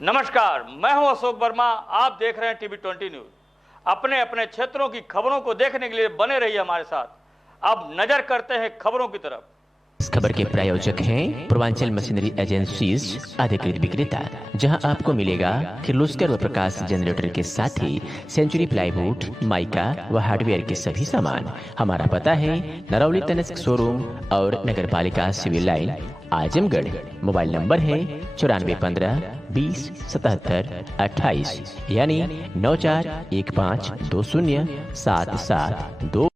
नमस्कार, मैं हूं अशोक वर्मा। आप देख रहे हैं टीवी 20 न्यूज। अपने अपने क्षेत्रों की खबरों को देखने के लिए बने रहिए हमारे साथ। अब नजर करते हैं खबरों की तरफ। इस खबर के प्रायोजक हैं पूर्वांचल मशीनरी एजेंसीज अधिकृत विक्रेता, जहां आपको मिलेगा किर्लोस्कर व प्रकाश जनरेटर के साथ ही सेंचुरी प्लाईवुड, माइका व हार्डवेयर के सभी सामान। हमारा पता है नरौली तनिष्क शोरूम और नगर पालिका civil line, Azamgarh. Mobile number है 9415 20 77 28 यानी 9415207772।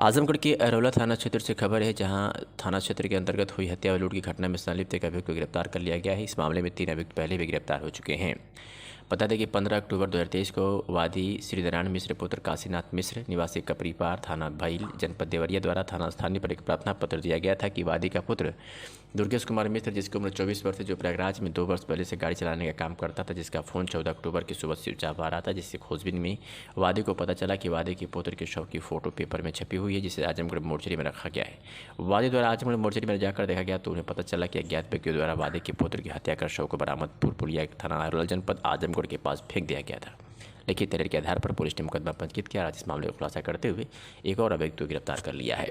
आजमगढ़ के अरौला थाना क्षेत्र से खबर है, जहां थाना क्षेत्र के अंतर्गत हुई हत्या व लूट की घटना में संलिप्त एक अभियुक्त को गिरफ्तार कर लिया गया है। इस मामले में 3 अभियुक्त पहले भी गिरफ्तार हो चुके हैं। बता दें कि 15 अक्टूबर 2023 को वादी श्रीनारायण मिश्र पुत्र काशीनाथ मिश्र निवासी कपरीपार थाना भैल जनपद देवरिया द्वारा थाना स्थानीय पर एक प्रार्थना पत्र दिया गया था कि वादी का पुत्र दुर्गेश कुमार मिश्र, जिसकी उम्र 24 वर्ष है, जो प्रयागराज में 2 वर्ष पहले से गाड़ी चलाने का काम करता था, जिसका फ़ोन 14 अक्टूबर की सुबह स्विच ऑफ आ रहा था, जिससे खोजबीन में वादी को पता चला कि वादी के पुत्र के शव की फ़ोटो पेपर में छपी हुई है, जिसे आजमगढ़ मोर्चरी में रखा गया है। वादी द्वारा आजमगढ़ मोर्चरी में जाकर देखा गया तो उन्हें पता चला कि अज्ञात व्यक्तियों द्वारा वादी के पुत्र की हत्या कर शव को बरामदपुर पुलिया थाना अरौला जनपद आजमगढ़ के पास फेंक दिया गया था। लिखित तहरीर के आधार पर पुलिस ने मुकदमा पंजीकृत किया। आज इस मामले को खुलासा करते हुए एक और अभियुक्त को गिरफ्तार कर लिया है।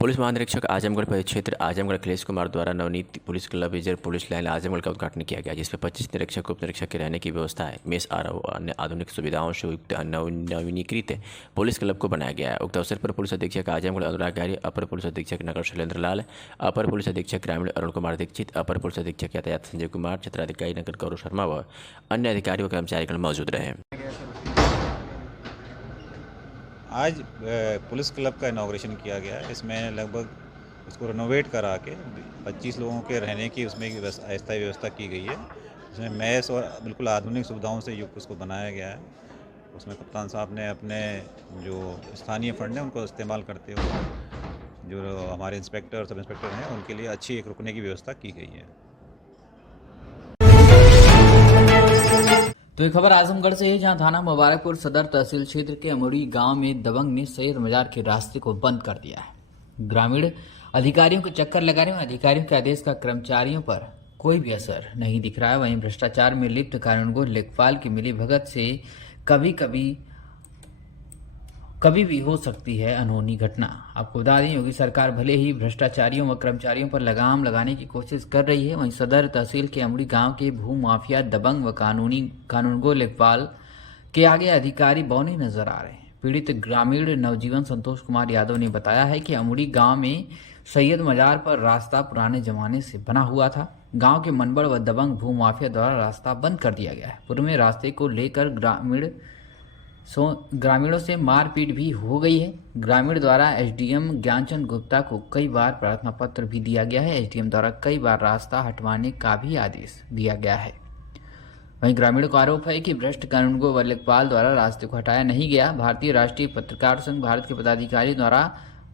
पुलिस महानिरीक्षक आजमगढ़ परिक्षेत्र आजमगढ़ अखिलेश कुमार द्वारा Navneet police club reserve police line Azamgarh का उद्घाटन किया गया, जिसमें 25 निरीक्षक उप निरीक्षक के रहने की व्यवस्था है। मेस आरओ अन्य आधुनिक सुविधाओं से युक्त नवीनीकृत पुलिस क्लब को बनाया गया है। उक्त अवसर पर पुलिस अधीक्षक आजमगढ़ अनुराग गारी, अपर पुलिस अधीक्षक नगर शैलेंद्र लाल, अपर पुलिस अधीक्षक ग्रामीण अरुण कुमार दीक्षित, अपर पुलिस अधीक्षक यातायात संजय कुमार, क्षेत्राधिकारी नगर गौरव शर्मा व अन्य अधिकारी व कर्मचारीगण मौजूद रहे। आज पुलिस क्लब का इनॉग्रेशन किया गया है। इसमें लगभग उसको रिनोवेट करा के 25 लोगों के रहने की उसमें अस्थायी व्यवस्था की गई है। इसमें मैस और बिल्कुल आधुनिक सुविधाओं से युक्त उसको बनाया गया है। उसमें कप्तान साहब ने अपने जो स्थानीय फंड हैं उनको इस्तेमाल करते हुए जो हमारे इंस्पेक्टर सब इंस्पेक्टर हैं उनके लिए अच्छी एक रुकने की व्यवस्था की गई है। तो ये खबर आजमगढ़ से है, जहां थाना मुबारकपुर सदर तहसील क्षेत्र के अमोरी गांव में दबंग ने सैयद मजार के रास्ते को बंद कर दिया है। ग्रामीण अधिकारियों को चक्कर लगाने में अधिकारियों के आदेश का कर्मचारियों पर कोई भी असर नहीं दिख रहा है। वहीं भ्रष्टाचार में लिप्त कानूनगो लेखपाल की मिलीभगत से कभी भी हो सकती है अनहोनी घटना। आपको बता दें, योगी सरकार भले ही भ्रष्टाचारियों व कर्मचारियों पर लगाम लगाने की कोशिश कर रही है, वहीं सदर तहसील के अमड़ी गांव के भू माफिया दबंग व कानूनगो लेखपाल के आगे अधिकारी बौने नजर आ रहे हैं। पीड़ित ग्रामीण नवजीवन संतोष कुमार यादव ने बताया है कि अमड़ी गांव में सैयद मजार पर रास्ता पुराने जमाने से बना हुआ था। गांव के मनबड़ व दबंग भू माफिया द्वारा रास्ता बंद कर दिया गया है। पूर्व में रास्ते को लेकर ग्रामीणों से मारपीट भी हो गई है। ग्रामीण द्वारा एसडीएम ज्ञानचंद गुप्ता को कई बार प्रार्थना पत्र भी दिया गया है। एसडीएम द्वारा कई बार रास्ता हटवाने का भी आदेश दिया गया है। वहीं ग्रामीणों का आरोप है कि भ्रष्ट कानूनगो व लेखपाल द्वारा रास्ते को हटाया नहीं गया। भारतीय राष्ट्रीय पत्रकार संघ भारत के पदाधिकारी द्वारा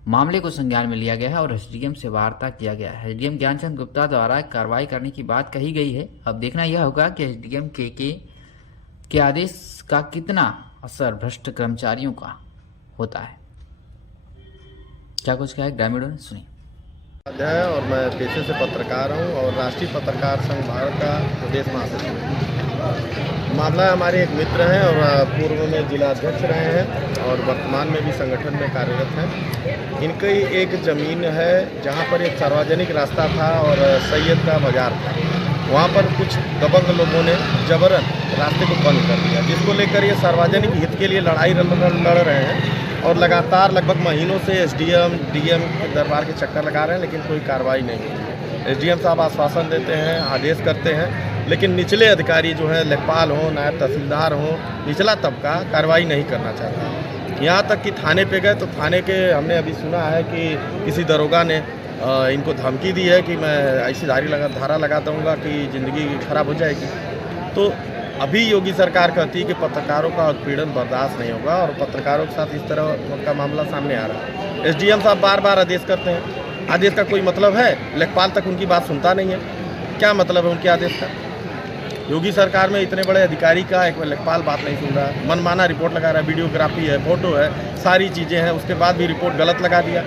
मामले को संज्ञान में लिया गया है और एसडीएम से वार्ता किया गया है। एसडीएम ज्ञानचंद गुप्ता द्वारा कार्रवाई करने की बात कही गई है। अब देखना यह होगा कि एसडीएम के आदेश का कितना असर भ्रष्ट कर्मचारियों का होता है। क्या कुछ कहा है ग्रामीणों ने, सुनिए। और मैं पेशे से पत्रकार हूं और राष्ट्रीय पत्रकार संघ भारत का प्रदेश महासचिव हूं। मामला हमारे एक मित्र हैं और पूर्व में जिला अध्यक्ष रहे हैं और वर्तमान में भी संगठन में कार्यरत हैं। इनकी एक ज़मीन है जहां पर एक सार्वजनिक रास्ता था और सैयद का बाजार था। वहाँ पर कुछ दबंग लोगों ने जबरन रास्ते को बंद कर दिया, जिसको लेकर ये सार्वजनिक हित के लिए लड़ाई लड़ रहे हैं और लगातार लगभग महीनों से एसडीएम डीएम के दरबार के चक्कर लगा रहे हैं, लेकिन कोई कार्रवाई नहीं हुई। एसडीएम साहब आश्वासन देते हैं, आदेश करते हैं, लेकिन निचले अधिकारी जो है लेखपाल हों, नायब तहसीलदार हों, निचला तबका कार्रवाई नहीं करना चाहता। यहाँ तक कि थाने पे गए तो थाने के हमने अभी सुना है कि किसी दरोगा ने इनको धमकी दी है कि मैं ऐसी धारा लगा दूँगा कि ज़िंदगी खराब हो जाएगी। तो अभी योगी सरकार कहती है कि पत्रकारों का उत्पीड़न बर्दाश्त नहीं होगा और पत्रकारों के साथ इस तरह का मामला सामने आ रहा है। एसडीएम साहब बार बार आदेश करते हैं, आदेश का कोई मतलब है? लेखपाल तक उनकी बात सुनता नहीं है। क्या मतलब है उनके आदेश का? योगी सरकार में इतने बड़े अधिकारी का एक लेखपाल बात नहीं सुन रहा है, मनमाना रिपोर्ट लगा रहा है, वीडियोग्राफी है, फोटो है, सारी चीज़ें हैं, उसके बाद भी रिपोर्ट गलत लगा दिया।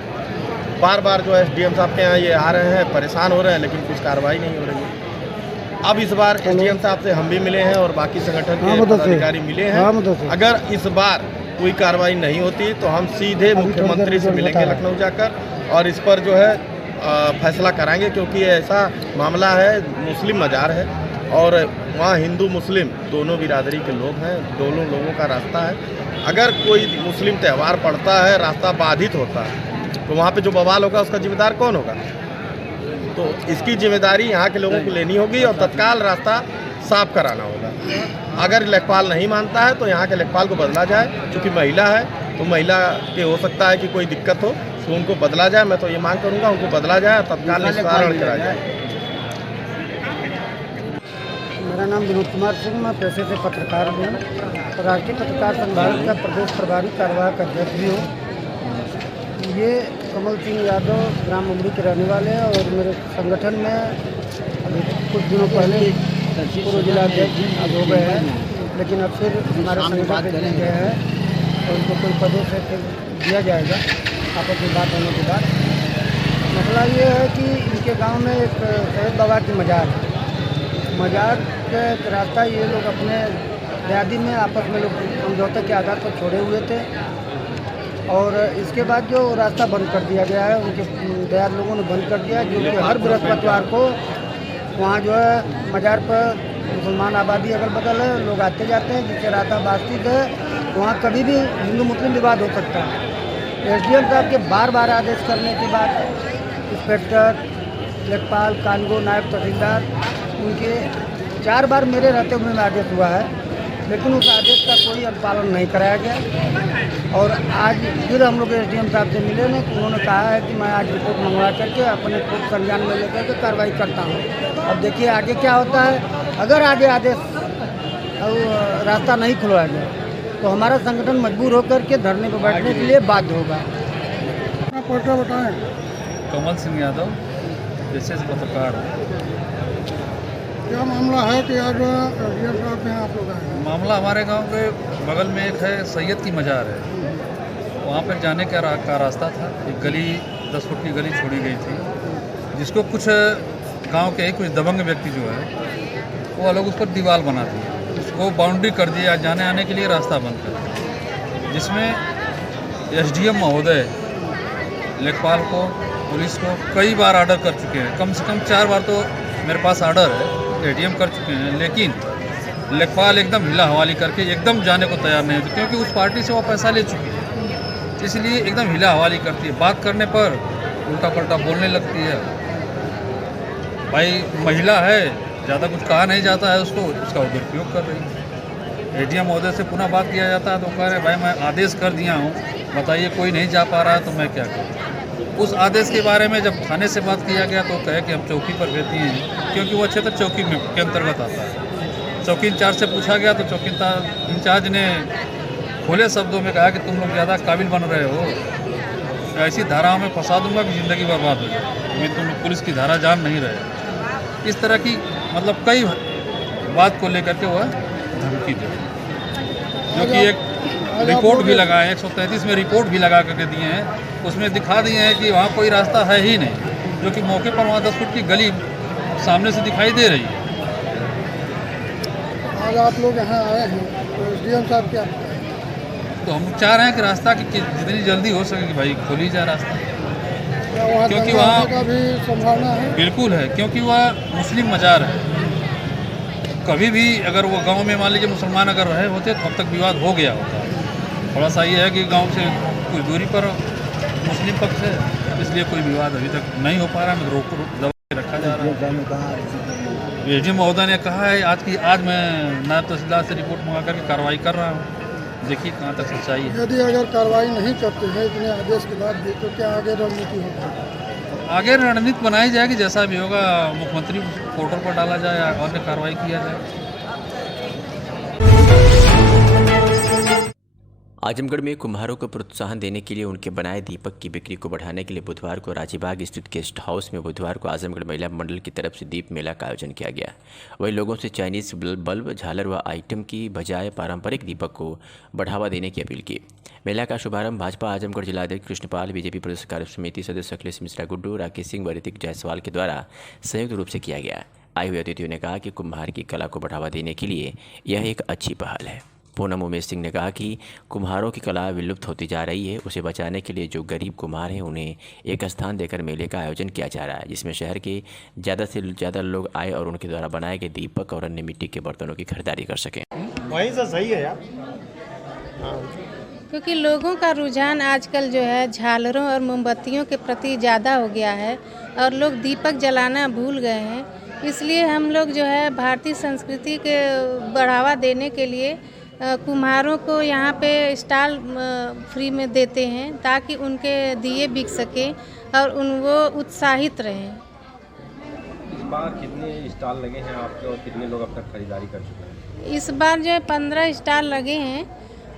बार बार जो एसडीएम साहब के यहाँ ये आ रहे हैं, परेशान हो रहे हैं, लेकिन कुछ कार्रवाई नहीं हो रही है। अब इस बार एसडीएम साहब से हम भी मिले हैं और बाकी संगठन के पदाधिकारी मिले हैं। अगर इस बार कोई कार्रवाई नहीं होती तो हम सीधे मुख्यमंत्री से मिलेंगे लखनऊ जाकर और इस पर जो है फैसला कराएंगे, क्योंकि ऐसा मामला है, मुस्लिम मज़ार है और वहाँ हिंदू मुस्लिम दोनों बिरादरी के लोग हैं, दोनों लोगों का रास्ता है। अगर कोई मुस्लिम त्यौहार पड़ता है, रास्ता बाधित होता है, तो वहाँ पे जो बवाल होगा उसका जिम्मेदार कौन होगा? तो इसकी जिम्मेदारी यहाँ के लोगों को लेनी होगी और तत्काल रास्ता साफ कराना होगा। अगर लेखपाल नहीं मानता है तो यहाँ के लेखपाल को बदला जाए, क्योंकि महिला है तो महिला के हो सकता है कि कोई दिक्कत हो तो उनको बदला जाए। मैं तो ये मांग करूँगा उनको बदला जाए, तत्काल निस्तारण कराया जाए। मेरा नाम विनोद कुमार सिंह, मैं पेशे से पत्रकार हूँ। राष्ट्रीय पत्रकार संघ भारत का प्रदेश प्रभारी कार्यवाहक अध्यक्ष भी हूँ। ये कमल सिंह यादव ग्राम मुमरी के रहने वाले हैं और मेरे संगठन में अभी कुछ दिनों पहले पूर्व जिला अध्यक्ष अब हो गए हैं, लेकिन अब फिर हमारे संगठन से गए हैं और उनको कोई पदों से फिर दिया जाएगा आपस में बात होने के बाद। मसला ये है कि इनके गांव में एक सैयद बाबा की मज़ार है। मज़ार का रास्ता ये लोग अपने दयादी में आपस में लोग समझौते के आधार पर छोड़े हुए थे और इसके बाद जो रास्ता बंद कर दिया गया है, उनके दयाद लोगों ने बंद कर दिया, जो कि हर बृहस्पतिवार को वहाँ जो है मज़ार पर मुसलमान आबादी अगल बगल है, लोग आते जाते हैं, जिससे रास्ता बास्तित है। वहाँ कभी भी हिंदू मुस्लिम विवाद हो सकता है। एसडीएम साहब के बार बार आदेश करने के बाद इंस्पेक्टर, लेखपाल, कानगो, नायब तहसीलदार, उनके 4 बार मेरे रहते हुए में आदेश हुआ है, लेकिन उस आदेश का कोई अनुपालन नहीं कराया गया। और आज फिर हम लोग एसडीएम साहब से मिले ने, उन्होंने कहा है कि मैं आज रिपोर्ट मंगवा करके अपने खुद संज्ञान में लेकर के कार्रवाई करता हूँ। अब देखिए आगे क्या होता है। अगर आगे आदेश और रास्ता नहीं खुलवाया गया तो हमारा संगठन मजबूर होकर के धरने पर बैठने के लिए बाध्य होगा। पर्चा बताएं। कमल सिंह यादव, विशेष पत्रकार। क्या मामला है कि आज एसडीएम साहब के यहाँ आप लोग आए? मामला हमारे गांव के बगल में एक है सैयद की मज़ार है, वहाँ पर जाने का रास्ता था। एक गली 10 फुट की गली छोड़ी गई थी, जिसको कुछ गांव के कुछ दबंग व्यक्ति जो है वो अलग उस पर दीवार बना दी, उसको बाउंड्री कर दिया, जाने आने के लिए रास्ता बंद कर दिया, जिसमें एसडीएम महोदय लेखपाल को, पुलिस को कई बार ऑर्डर कर चुके हैं। कम से कम 4 बार तो मेरे पास ऑर्डर है, एडीएम कर चुके हैं, लेकिन लेखपाल एकदम हिला हवाली करके एकदम जाने को तैयार नहीं होती, क्योंकि उस पार्टी से वो पैसा ले चुकी है, इसलिए एकदम हिला हवाली करती है। बात करने पर उल्टा पल्टा बोलने लगती है। भाई महिला है, ज़्यादा कुछ कहा नहीं जाता है उसको, उसका दुरुपयोग कर रही है। एडीएम महोदय से पुनः बात किया जाता है तो कह रहे भाई मैं आदेश कर दिया हूँ, बताइए कोई नहीं जा पा रहा है तो मैं क्या करूँ। उस आदेश के बारे में जब थाने से बात किया गया तो कहे कि हम चौकी पर भेजते हैं, क्योंकि वो क्षेत्र चौकी के अंतर्गत आता है। चौकी इंचार्ज से पूछा गया तो चौकी इंचार्ज ने खुले शब्दों में कहा कि तुम लोग ज़्यादा काबिल बन रहे हो, ऐसी धाराओं में फंसा दूंगा कि ज़िंदगी बर्बाद हो जाए, तुम लोग पुलिस की धारा जान नहीं रहे। इस तरह की मतलब कई बात को लेकर के वह धमकी दी, जो कि एक रिपोर्ट भी लगाए 133 में रिपोर्ट भी लगा करके दिए हैं। उसमें दिखा दिए हैं कि वहाँ कोई रास्ता है ही नहीं, जो कि मौके पर वहाँ 10 फुट की गली सामने से दिखाई दे रही है। आज आप लोग यहाँ आए हैं तो एसडीएम साहब क्या तो हम चाह रहे हैं कि रास्ता की जितनी जल्दी हो सके कि भाई खोली जाए रास्ता, क्योंकि वहाँ का भी संभावना है। बिल्कुल है, क्योंकि वह मुस्लिम मज़ार है। कभी भी अगर वो गांव में मान लीजिए मुसलमान अगर रहे होते तो अब तक विवाद हो गया होता। थोड़ा सा ये है कि गांव से कुछ दूरी पर मुस्लिम पक्ष है, इसलिए कोई विवाद अभी तक नहीं हो पा रहा है, रोक दबा के रखा जा रहा है। एडीएम महोदय ने कहा है आज मैं नायब तहसीलदार से रिपोर्ट मंगा करके कार्रवाई कर रहा हूँ, देखिए कहाँ तक सच्चाई है। यदि अगर कार्रवाई नहीं करते हैं इतने आदेश के बाद भी तो क्या आगे रणनीति होगी? आगे रणनीति बनाई जाएगी, जैसा भी होगा मुख्यमंत्री पोर्टल पर डाला जाए और कार्रवाई किया जाए। आजमगढ़ में कुम्हारों को प्रोत्साहन देने के लिए उनके बनाए दीपक की बिक्री को बढ़ाने के लिए बुधवार को राजीबाग स्थित गेस्ट हाउस में बुधवार को आजमगढ़ महिला मंडल की तरफ से दीप मेला का आयोजन किया गया। वहीं लोगों से चाइनीज बल्ब, झालर व आइटम की बजाय पारंपरिक दीपक को बढ़ावा देने की अपील की। मेला का शुभारंभ भाजपा आजमगढ़ जिलाध्यक्ष कृष्णपाल, बीजेपी प्रदेश कार्य समिति सदस्य अखिलेश मिश्रा गुड्डू, राकेश सिंह व ऋतिक जायसवाल के द्वारा संयुक्त रूप से किया गया। आए हुए अतिथियों ने कहा कि कुम्हार की कला को बढ़ावा देने के लिए यह एक अच्छी पहल है। पूनम उमेश सिंह ने कहा कि कुम्हारों की कला विलुप्त होती जा रही है, उसे बचाने के लिए जो गरीब कुम्हार हैं उन्हें एक स्थान देकर मेले का आयोजन किया जा रहा है, जिसमें शहर के ज़्यादा से ज़्यादा लोग आए और उनके द्वारा बनाए गए दीपक और अन्य मिट्टी के बर्तनों की खरीदारी कर सकें। वहीं से सही है यार, क्योंकि लोगों का रुझान आजकल जो है झालरों और मोमबत्तियों के प्रति ज़्यादा हो गया है और लोग दीपक जलाना भूल गए हैं। इसलिए हम लोग जो है भारतीय संस्कृति के बढ़ावा देने के लिए कुम्हारों को यहाँ पे स्टॉल फ्री में देते हैं ताकि उनके दिए बिक सकें और वो उत्साहित रहें। इस बार कितने स्टॉल लगे हैं आपके और कितने लोग अब तक खरीदारी कर चुके हैं? इस बार जो है 15 स्टॉल लगे हैं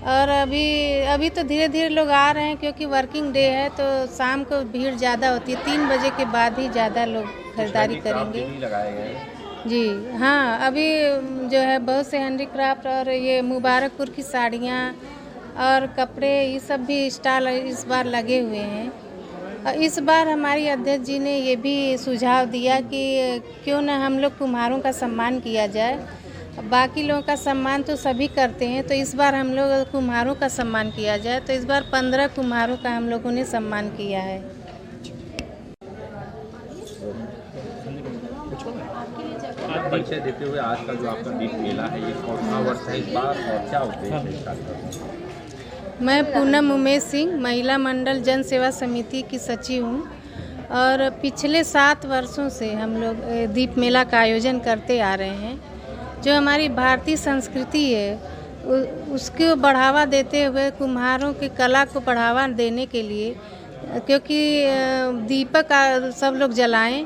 और अभी तो धीरे धीरे लोग आ रहे हैं क्योंकि वर्किंग डे है तो शाम को भीड़ ज़्यादा होती है। 3 बजे के बाद ही ज़्यादा लोग खरीदारी करेंगे। लगाए गए हैं जी हाँ, अभी जो है बहुत से हैंडीक्राफ्ट और ये मुबारकपुर की साड़ियाँ और कपड़े ये सब भी स्टॉल इस बार लगे हुए हैं। और इस बार हमारी अध्यक्ष जी ने ये भी सुझाव दिया कि क्यों ना हम लोग कुम्हारों का सम्मान किया जाए। बाकी लोगों का सम्मान तो सभी करते हैं, तो इस बार हम लोग कुम्हारों का सम्मान किया जाए। तो इस बार 15 कुम्हारों का हम लोगों ने सम्मान किया है। परिचय देते हुए आज का जो आपका दीप मेला है ये कौन-सा वर्ष है इस बार और क्या उद्देश्य है इसका? मैं पूनम उमेश सिंह महिला मंडल जन सेवा समिति की सचिव हूँ और पिछले 7 वर्षों से हम लोग दीप मेला का आयोजन करते आ रहे हैं। जो हमारी भारतीय संस्कृति है उसको बढ़ावा देते हुए कुम्हारों की कला को बढ़ावा देने के लिए, क्योंकि दीपक सब लोग जलाएं।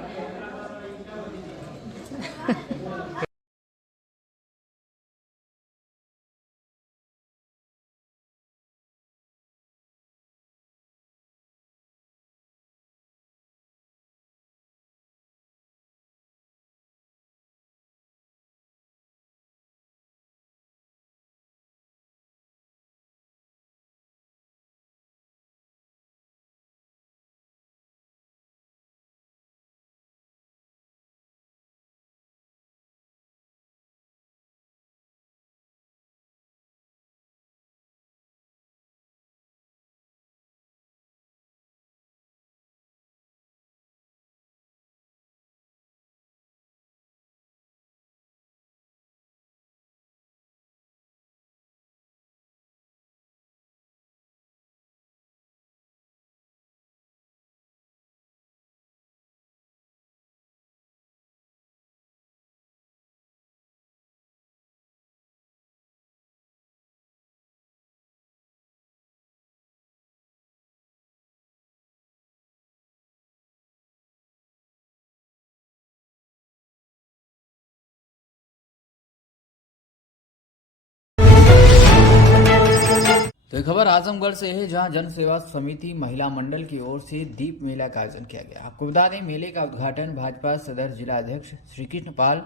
तो खबर आजमगढ़ से है, जहां जन सेवा समिति महिला मंडल की ओर से दीप मेला का आयोजन किया गया। आपको बता दें, मेले का उद्घाटन भाजपा सदर जिला अध्यक्ष श्री कृष्णपाल,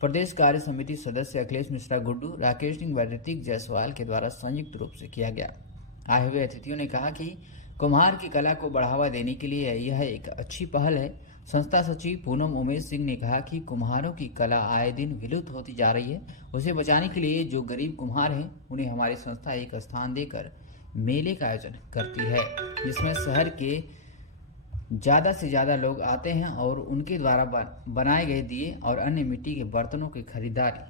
प्रदेश कार्य समिति सदस्य अखिलेश मिश्रा गुड्डू, राकेश सिंह व ऋतिक जायसवाल के द्वारा संयुक्त रूप से किया गया। आए हुए अतिथियों ने कहा कि कुम्हार की कला को बढ़ावा देने के लिए यह एक अच्छी पहल है। संस्था सचिव पूनम उमेश सिंह ने कहा कि कुम्हारों की कला आए दिन विलुप्त होती जा रही है, उसे बचाने के लिए जो गरीब कुम्हार हैं उन्हें हमारी संस्था एक स्थान देकर मेले का आयोजन करती है, जिसमें शहर के ज़्यादा से ज़्यादा लोग आते हैं और उनके द्वारा बनाए गए दिए और अन्य मिट्टी के बर्तनों की खरीदारी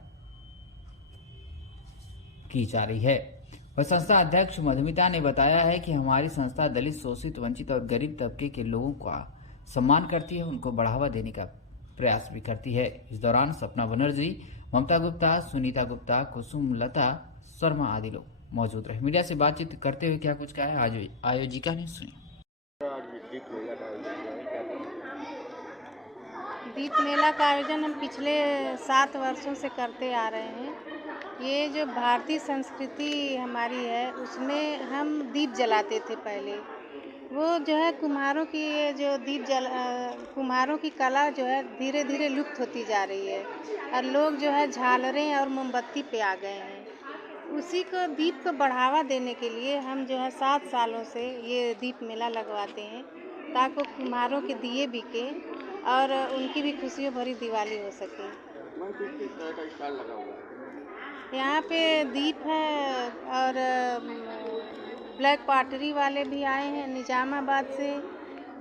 की जा रही है। वह संस्था अध्यक्ष मधुमिता ने बताया है कि हमारी संस्था दलित, शोषित, वंचित और गरीब तबके के लोगों का सम्मान करती है, उनको बढ़ावा देने का प्रयास भी करती है। इस दौरान सपना बनर्जी, ममता गुप्ता, सुनीता गुप्ता, कुसुम लता शर्मा आदि लोग मौजूद रहे। मीडिया से बातचीत करते हुए क्या कुछ कहा है आज आयोजिका ने, सुनी। दीप मेला का आयोजन हम पिछले 7 वर्षों से करते आ रहे हैं ये जो भारतीय संस्कृति हमारी है उसमें हम दीप जलाते थे पहले। वो जो है कुम्हारों की ये जो कुम्हारों की कला जो है धीरे धीरे लुप्त होती जा रही है और लोग जो है झालरें और मोमबत्ती पे आ गए हैं। उसी को दीप को बढ़ावा देने के लिए हम जो है 7 सालों से ये दीप मेला लगवाते हैं ताकि कुम्हारों के दिए बिके और उनकी भी खुशियों भरी दिवाली हो सके। यहाँ पे दीप है और ब्लैक पॉटरी वाले भी आए हैं निजामाबाद से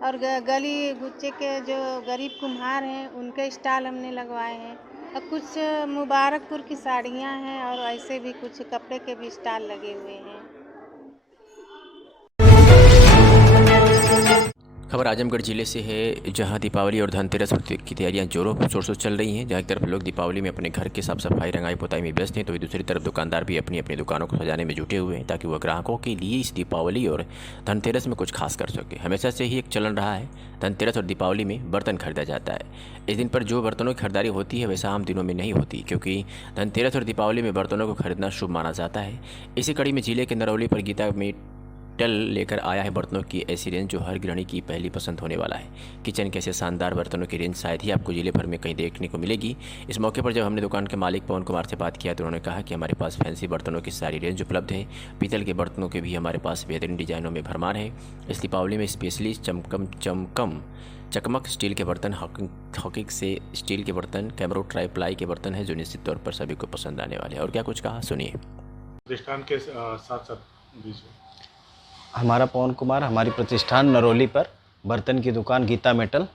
और गली गुच्चे के जो गरीब कुम्हार हैं उनके स्टॉल हमने लगवाए हैं और कुछ मुबारकपुर की साड़ियाँ हैं और ऐसे भी कुछ कपड़े के भी स्टॉल लगे हुए हैं। खबर आजमगढ़ जिले से है, जहां दीपावली और धनतेरस की तैयारियां जोरों शोर से चल रही हैं। जहां एक तरफ लोग दीपावली में अपने घर की साफ सफाई रंगाई पुताई में व्यस्त हैं, तो वहीं दूसरी तरफ दुकानदार भी अपनी अपनी दुकानों को सजाने में जुटे हुए हैं ताकि वह ग्राहकों के लिए इस दीपावली और धनतेरस में कुछ खास कर सके। हमेशा से ही एक चलन रहा है, धनतेरस और दीपावली में बर्तन खरीदा जाता है। इस दिन पर जो बर्तनों की खरीदारी होती है वैसा आम दिनों में नहीं होती, क्योंकि धनतेरस और दीपावली में बर्तनों को खरीदना शुभ माना जाता है। इसी कड़ी में जिले के नरौली पर गीता में टल लेकर आया है बर्तनों की ऐसी रेंज जो हर गृहिणी की पहली पसंद होने वाला है। किचन के ऐसे शानदार बर्तनों की रेंज शायद ही आपको जिले भर में कहीं देखने को मिलेगी। इस मौके पर जब हमने दुकान के मालिक पवन कुमार से बात किया तो उन्होंने कहा कि हमारे पास फैंसी बर्तनों की सारी रेंज उपलब्ध है। पीतल के बर्तनों के भी हमारे पास बेहतरीन डिजाइनों में भरमार है। इस दीपावली में स्पेशली चकमक स्टील के बर्तन, हॉकिक से स्टील के बर्तन, कैमरो ट्राई प्लाई के बर्तन हैं जो निश्चित तौर पर सभी को पसंद आने वाले हैं। और क्या कुछ कहा सुनिए। प्रतिष्ठान के साथ बीच हमारा पवन कुमार, हमारी प्रतिष्ठान नरौली पर बर्तन की दुकान गीता मेटल।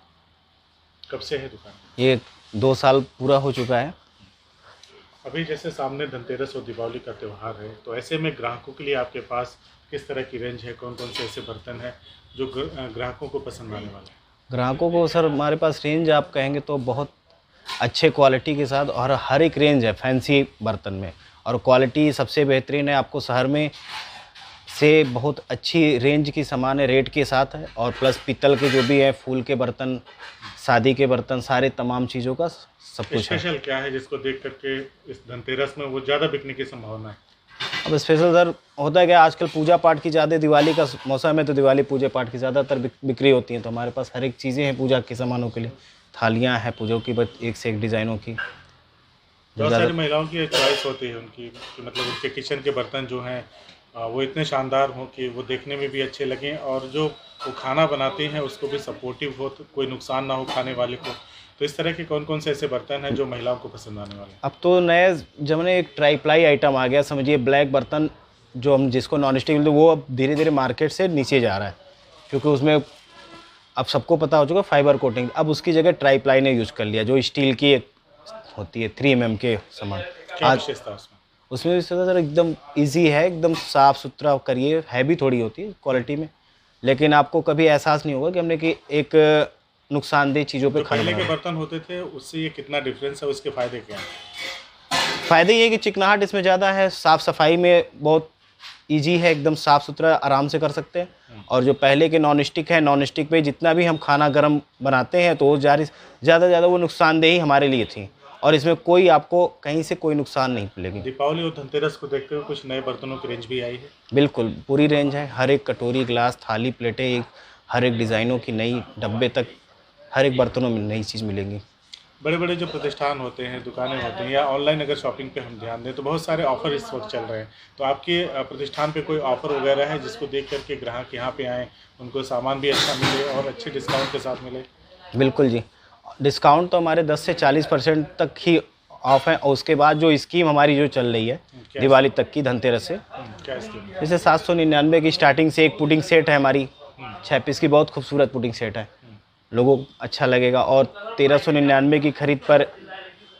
कब से है दुकान? ये 2 साल पूरा हो चुका है। अभी जैसे सामने धनतेरस और दीपावली का त्यौहार है, तो ऐसे में ग्राहकों के लिए आपके पास किस तरह की रेंज है, कौन कौन से ऐसे बर्तन हैं जो ग्राहकों को पसंद आने वाले हैं? ग्राहकों को सर हमारे पास रेंज आप कहेंगे तो बहुत अच्छे क्वालिटी के साथ और हर एक रेंज है फैंसी बर्तन में, और क्वालिटी सबसे बेहतरीन है। आपको शहर में से बहुत अच्छी रेंज की सामान है, रेट के साथ है। और प्लस पीतल के जो भी है, फूल के बर्तन, शादी के बर्तन, सारे तमाम चीज़ों का सब कुछ है। स्पेशल क्या है जिसको देख करके इस धनतेरस में वो ज़्यादा बिकने की संभावना है? अब स्पेशल सर होता है क्या, आजकल पूजा पाठ की ज़्यादा, दिवाली का मौसम है तो दिवाली पूजा पाठ की ज़्यादातर बिक्री होती हैं। तो हमारे पास हर एक चीज़ें हैं पूजा के सामानों के लिए। थालियाँ हैं पूजों की एक से एक डिज़ाइनों की। बहुत सारी महिलाओं की चॉइस होती है उनकी, मतलब उनके किचन के बर्तन जो हैं वो इतने शानदार हों कि वो देखने में भी अच्छे लगें और जो वो खाना बनाते हैं उसको भी सपोर्टिव हो, तो कोई नुकसान ना हो खाने वाले को। तो इस तरह के कौन कौन से ऐसे बर्तन हैं जो महिलाओं को पसंद आने वाले हैं? अब तो नए जमाने एक ट्राईप्लाई आइटम आ गया, समझिए ब्लैक बर्तन जो हम जिसको नॉन स्टिक बोलते हैं, वो अब धीरे धीरे मार्केट से नीचे जा रहा है, क्योंकि उसमें अब सबको पता हो चुका फाइबर कोटिंग। अब उसकी जगह ट्राईप्लाई ने यूज़ कर लिया, जो स्टील की एक होती है 3 mm के सामान। क्या विशेषता उसमें विशेषता सर एकदम ईजी है, एकदम साफ़ सुथरा करिए, हैवी थोड़ी होती है क्वालिटी में, लेकिन आपको कभी एहसास नहीं होगा कि हमने कि एक नुकसानदेह चीज़ों पे खाना। पहले के बर्तन होते थे उससे ये कितना डिफरेंस है, उसके फ़ायदे क्या हैं? फ़ायदे ये कि चिकनाहट इसमें ज़्यादा है, साफ़ सफाई में बहुत इजी है, एकदम साफ़ सुथरा आराम से कर सकते हैं। और जो पहले के नॉन स्टिक है, नॉन स्टिक पे जितना भी हम खाना गर्म बनाते हैं तो वो ज़्यादा वो नुकसानदेह ही हमारे लिए थी, और इसमें कोई आपको कहीं से कोई नुकसान नहीं मिलेगी। दीपावली और धनतेरस को देखते हुए कुछ नए बर्तनों की रेंज भी आई है? बिल्कुल पूरी रेंज है, हर एक कटोरी, गिलास, थाली, प्लेटें, हर एक डिज़ाइनों की नई, डब्बे तक हर एक बर्तनों में नई चीज़ मिलेंगी। बड़े बड़े जो प्रतिष्ठान होते हैं, दुकानें होती हैं, या ऑनलाइन अगर शॉपिंग पे हम ध्यान दें तो बहुत सारे ऑफ़र इस वक्त चल रहे हैं। तो आपके प्रतिष्ठान पे कोई ऑफ़र वगैरह है जिसको देख करके ग्राहक यहाँ पे आएँ, उनको सामान भी अच्छा मिले और अच्छे डिस्काउंट के साथ मिले? बिल्कुल जी, डिस्काउंट तो हमारे 10 से 40% तक ही ऑफ है। और उसके बाद जो स्कीम हमारी जो चल रही है दिवाली तक की, धनतेरस से, क्या स्कीम? जैसे 799 की स्टार्टिंग से एक पुडिंग सेट है हमारी, 6 पीस की बहुत खूबसूरत पुडिंग सेट है, लोगों को अच्छा लगेगा। और 1399 की खरीद पर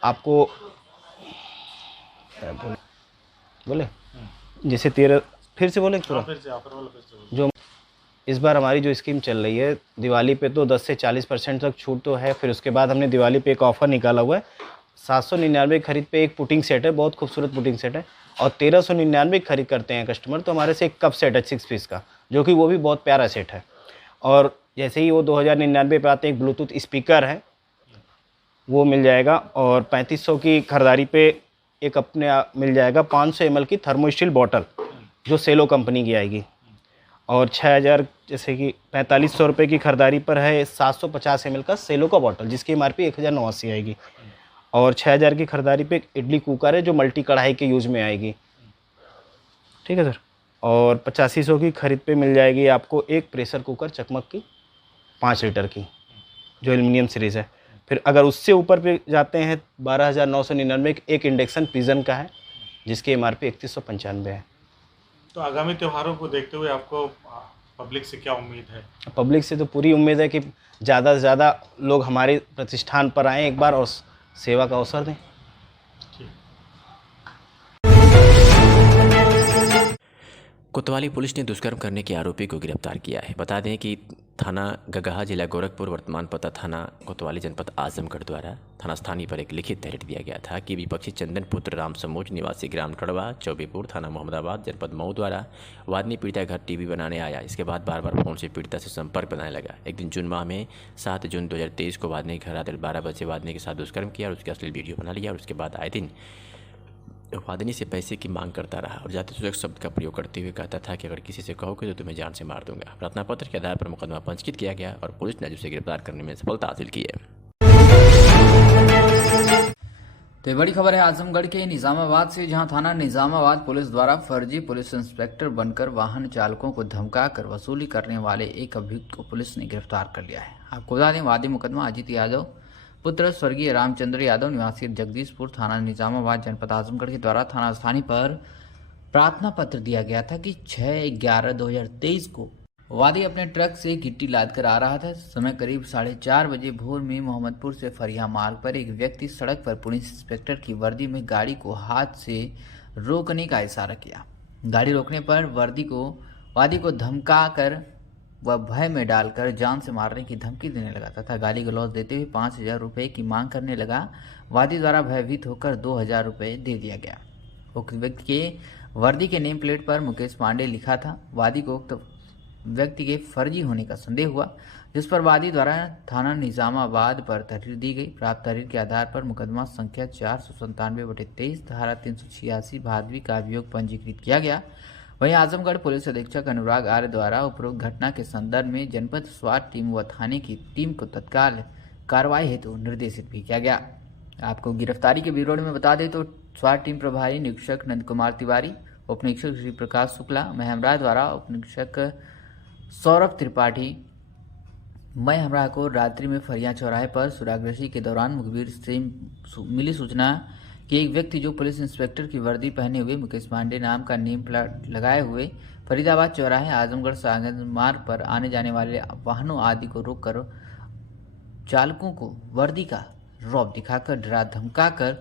आपको बोले जैसे 13 फिर से बोले पूरा जो इस बार हमारी जो स्कीम चल रही है दिवाली पे, तो 10 से 40% तक छूट तो है। फिर उसके बाद हमने दिवाली पे एक ऑफ़र निकाला हुआ है, 799 खरीद पे एक पुटिंग सेट है, बहुत खूबसूरत पुटिंग सेट है। और 1399 खरीद करते हैं कस्टमर तो हमारे से एक कप सेट है 6 पीस का, जो कि वो भी बहुत प्यारा सेट है। और जैसे ही वो 2099 पे आते हैं, एक ब्लूटूथ स्पीकर है वो मिल जाएगा। और 3500 की खरीदारी पे एक अपने मिल जाएगा 500 ml की थर्मोस्टील बॉटल जो सेलो कंपनी की आएगी, और 6000 जैसे कि 4500 रुपये की खरीदारी पर है 750 ml का सेलो का बॉटल जिसकी MRP 1089 आएगी, और 6000 की खरीदारी पे एक इडली कुकर है जो मल्टी कढ़ाई के यूज़ में आएगी। ठीक है सर। और 8500 की खरीद पे मिल जाएगी आपको एक प्रेशर कुकर चकमक की 5 लीटर की जो एल्युमिनियम सीरीज़ है। फिर अगर उससे ऊपर पे जाते हैं 12,999 एक इंडक्शन पिजन का है जिसकी MRP 3195 है। तो आगामी त्योहारों को देखते हुए आपको पब्लिक से क्या उम्मीद है? पब्लिक से तो पूरी उम्मीद है कि ज़्यादा से ज़्यादा लोग हमारे प्रतिष्ठान पर आएँ एक बार और सेवा का अवसर दें। कोतवाली पुलिस ने दुष्कर्म करने के आरोपी को गिरफ्तार किया है। बता दें कि थाना गगहा जिला गोरखपुर वर्तमान पता थाना कोतवाली जनपद आजमगढ़ द्वारा थाना स्थानीय पर एक लिखित तहरीर दिया गया था कि विपक्षी चंदन पुत्र राम समोज निवासी ग्राम टड़वा चौबेपुर थाना मोहम्मदाबाद जनपद मऊ द्वारा वादनी पीड़िता घर टीवी बनाने आया। इसके बाद बार बार फोन से पीड़िता से संपर्क बनाने लगा। एक दिन जून माह में 7 जून 2023 को वादनी के घर रात 12 बजे वादनी के साथ दुष्कर्म किया और उसके अश्लील वीडियो बना लिया और उसके बाद आए दिन वादनी से पैसे की मांग करता रहा और जाति सूचक शब्द का प्रयोग करते हुए कहता था कि अगर किसी से कहोगे तो तुम्हें जान से मार दूंगा। प्रार्थना पत्र के आधार पर मुकदमा पंजीकृत किया गया और पुलिस ने उसे गिरफ्तार करने में सफलता हासिल की है। तो ये बड़ी खबर है आजमगढ़ के निजामाबाद से, जहां थाना निजामाबाद पुलिस द्वारा फर्जी पुलिस इंस्पेक्टर बनकर वाहन चालकों को धमकाकर वसूली करने वाले एक अभियुक्त को पुलिस ने गिरफ्तार कर लिया है। आपको बता दें वादी मुकदमा अजीत यादव पुत्र स्वर्गीय रामचंद्र यादव निवासी जगदीशपुर थाना निजामाबाद जनपद आजमगढ़ के द्वारा थाना स्थानीय पर प्रार्थना पत्र दिया गया था कि 6/11/2023 को वादी अपने ट्रक से गिट्टी लादकर आ रहा था। समय करीब 4:30 बजे भोर में मोहम्मदपुर से फरिया मार्ग पर एक व्यक्ति सड़क पर पुलिस इंस्पेक्टर की वर्दी में गाड़ी को हाथ से रोकने का इशारा किया। गाड़ी रोकने पर वादी को धमका कर वह भय में डालकर जान से मारने की धमकी देने लगा तथा गाली गलौज देते हुए 5000 रुपये की मांग करने लगा। वादी द्वारा भयभीत होकर 2000 रुपये दे दिया गया। उक्त व्यक्ति के वर्दी के नेम प्लेट पर मुकेश पांडे लिखा था। वादी को उक्त व्यक्ति के फर्जी होने का संदेह हुआ, जिस पर वादी द्वारा थाना निजामाबाद पर तहरीर दी गई। प्राप्त तहरीर के आधार पर मुकदमा संख्या 497/23 धारा 386 भादवी का अभियोग पंजीकृत किया गया। वहीं आजमगढ़ पुलिस अधीक्षक अनुराग आर्य द्वारा उपरोक्त घटना के संदर्भ में जनपद स्वाट टीम व थाने की टीम को तत्काल कार्रवाई हेतु निर्देशित भी किया गया। आपको गिरफ्तारी के विवरण में बता दें तो स्वाट टीम प्रभारी निरीक्षक नंद कुमार तिवारी, उप निरीक्षक श्री प्रकाश शुक्ला महमरा द्वारा उप निरीक्षक सौरभ त्रिपाठी महमरा को रात्रि में फरिया चौराहे पर सुरागृषि के दौरान मुखबिर से मिली सूचना कि एक व्यक्ति जो पुलिस इंस्पेक्टर की वर्दी पहने हुए मुकेश पांडे नाम का नेम प्लेट लगाए हुए फरीदाबाद चौराहे आजमगढ़ सागर मार्ग पर आने जाने वाले वाहनों आदि को रोककर चालकों को वर्दी का रौब दिखाकर डरा धमकाकर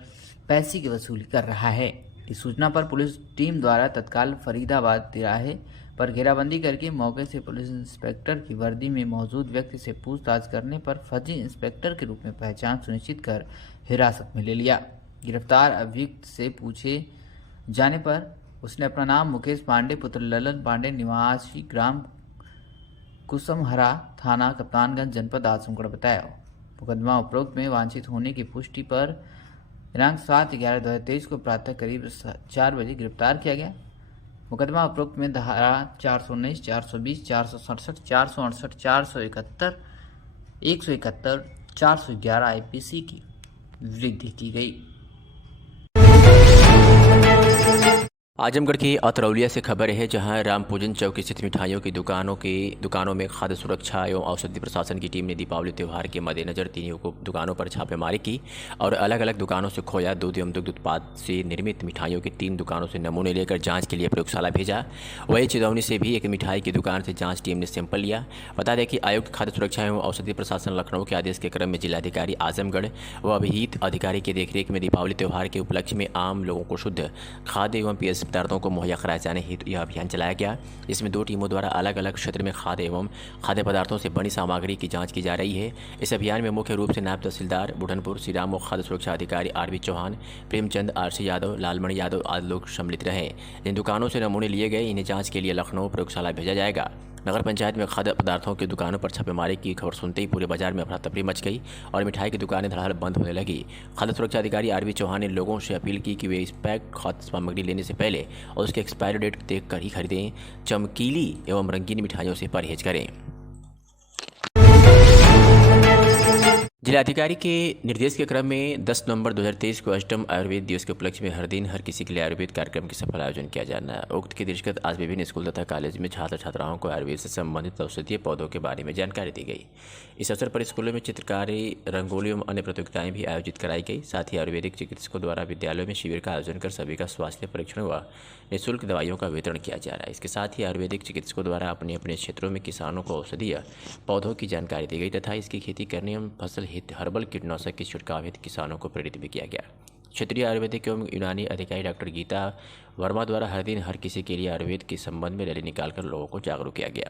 पैसे की वसूली कर रहा है। इस सूचना पर पुलिस टीम द्वारा तत्काल फरीदाबाद तिराहे पर घेराबंदी करके मौके से पुलिस इंस्पेक्टर की वर्दी में मौजूद व्यक्ति से पूछताछ करने पर फर्जी इंस्पेक्टर के रूप में पहचान सुनिश्चित कर हिरासत में ले लिया। गिरफ्तार अभियुक्त से पूछे जाने पर उसने अपना नाम मुकेश पांडे पुत्र ललन पांडे निवासी ग्राम कुसुमहरा थाना कप्तानगंज जनपद आजमगढ़ बताया। मुकदमा उपरोक्त में वांछित होने की पुष्टि पर दिनांक 7/11/2023 को प्रातः करीब 4 बजे गिरफ्तार किया गया। मुकदमा उपरोक्त में धारा 419, 420, 467, 468, 471, 171, 411 IPC की वृद्धि की गई। आजमगढ़ की अतरौलिया से खबर है, जहां रामपूजन चौक स्थित मिठाइयों की दुकानों में खाद्य सुरक्षा एवं औषधि प्रशासन की टीम ने दीपावली त्यौहार के मद्देनजर 3 दुकानों पर छापेमारी की और अलग अलग दुकानों से खोया दूध एवं दुग्ध उत्पाद से निर्मित मिठाइयों की 3 दुकानों से नमूने लेकर जांच के लिए प्रयोगशाला भेजा। वहीं चिदौनी से भी एक मिठाई की दुकान से जाँच टीम ने सैंपल लिया। बता दें कि आयुक्त खाद्य सुरक्षा एवं औषधि प्रशासन लखनऊ के आदेश के क्रम में जिलाधिकारी आजमगढ़ व अभिहित अधिकारी की देखरेख में दीपावली त्यौहार के उपलक्ष्य में आम लोगों को शुद्ध खाद्य एवं पेय पदार्थों को मुहैया कराए जाने हेतु यह अभियान चलाया गया। इसमें 2 टीमों द्वारा अलग अलग क्षेत्र में खाद्य एवं खाद्य पदार्थों से बनी सामग्री की जांच की जा रही है। इस अभियान में मुख्य रूप से नायब तहसीलदार बुढ़नपुर श्रीराम और खाद्य सुरक्षा अधिकारी आरबी चौहान, प्रेमचंद, आरसी यादव, लालमणि यादव आदि लोग सम्मिलित रहे। जिन दुकानों से नमूने लिए गए इन्हें जाँच के लिए लखनऊ प्रयोगशाला भेजा जाएगा। नगर पंचायत में खाद्य पदार्थों की दुकानों पर छापेमारी की खबर सुनते ही पूरे बाजार में अफरा तफरी मच गई और मिठाई की दुकानें धड़ाधड़ बंद होने लगी। खाद्य सुरक्षा अधिकारी आरवी चौहान ने लोगों से अपील की कि वे इस पैक खाद्य सामग्री लेने से पहले और उसकी एक्सपायरी डेट देखकर ही खरीदें। चमकीली एवं रंगीन मिठाइयों से परहेज करें। जिलाधिकारी के निर्देश के क्रम में 10 नवंबर 2023 को अष्टम आयुर्वेद दिवस के उपलक्ष्य में हर दिन हर किसी के लिए आयुर्वेद कार्यक्रम की सफल आयोजन किया जाना है। उक्त के दृष्टिगत आज विभिन्न स्कूल तथा कॉलेज में छात्र छात्राओं को आयुर्वेद से संबंधित औषधीय पौधों के बारे में जानकारी दी गई। इस अवसर पर स्कूलों में चित्रकारी, रंगोली एवं अन्य प्रतियोगिताएं भी आयोजित कराई गई। साथ ही आयुर्वेदिक चिकित्सकों द्वारा विद्यालयों में शिविर का आयोजन कर सभी का स्वास्थ्य परीक्षण व निःशुल्क दवाइयों का वितरण किया जा रहा है। इसके साथ ही आयुर्वेदिक चिकित्सकों द्वारा अपने अपने क्षेत्रों में किसानों को औषधीय पौधों की जानकारी दी गई तथा इसकी खेती करने एवं फसल हित हर्बल कीटनाशक के छिड़काव हेतु किसानों को प्रेरित भी किया गया। क्षेत्रीय आयुर्वेदिक एवं यूनानी अधिकारी डॉक्टर गीता वर्मा द्वारा हर दिन हर किसी के लिए आयुर्वेद के संबंध में रैली निकालकर लोगों को जागरूक किया गया।